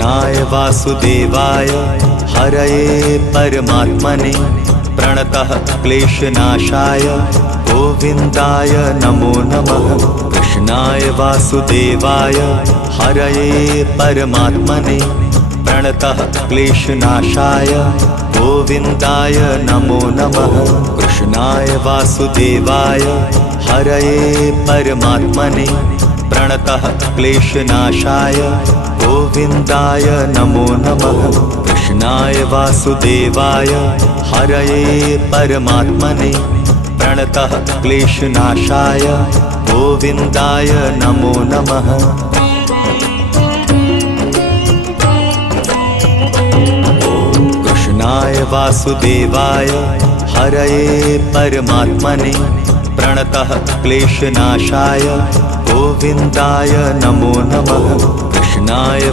कृष्णाय वासुदेवाय हरये परमात्मने प्रणतः क्लेशनाशाय गोविन्दाय नमो नमः। कृष्णाय वासुदेवाय हरये परमात्मने प्रणतः क्लेशनाशाय गोविन्दाय नमो नमः। कृष्णाय वासुदेवाय हरये परमात्मने प्रणतः क्लेशनाशाय गोविन्दाय नमो नमः। कृष्णाय वासुदेवाय हरये परमात्मने प्रणतः क्लेशनाशाय गोविन्दाय नमो नमः। कृष्णाय वासुदेवाय हरये परमात्मने प्रणतः क्लेशनाशाय गोविन्दाय नमो नमः। कृष्णाय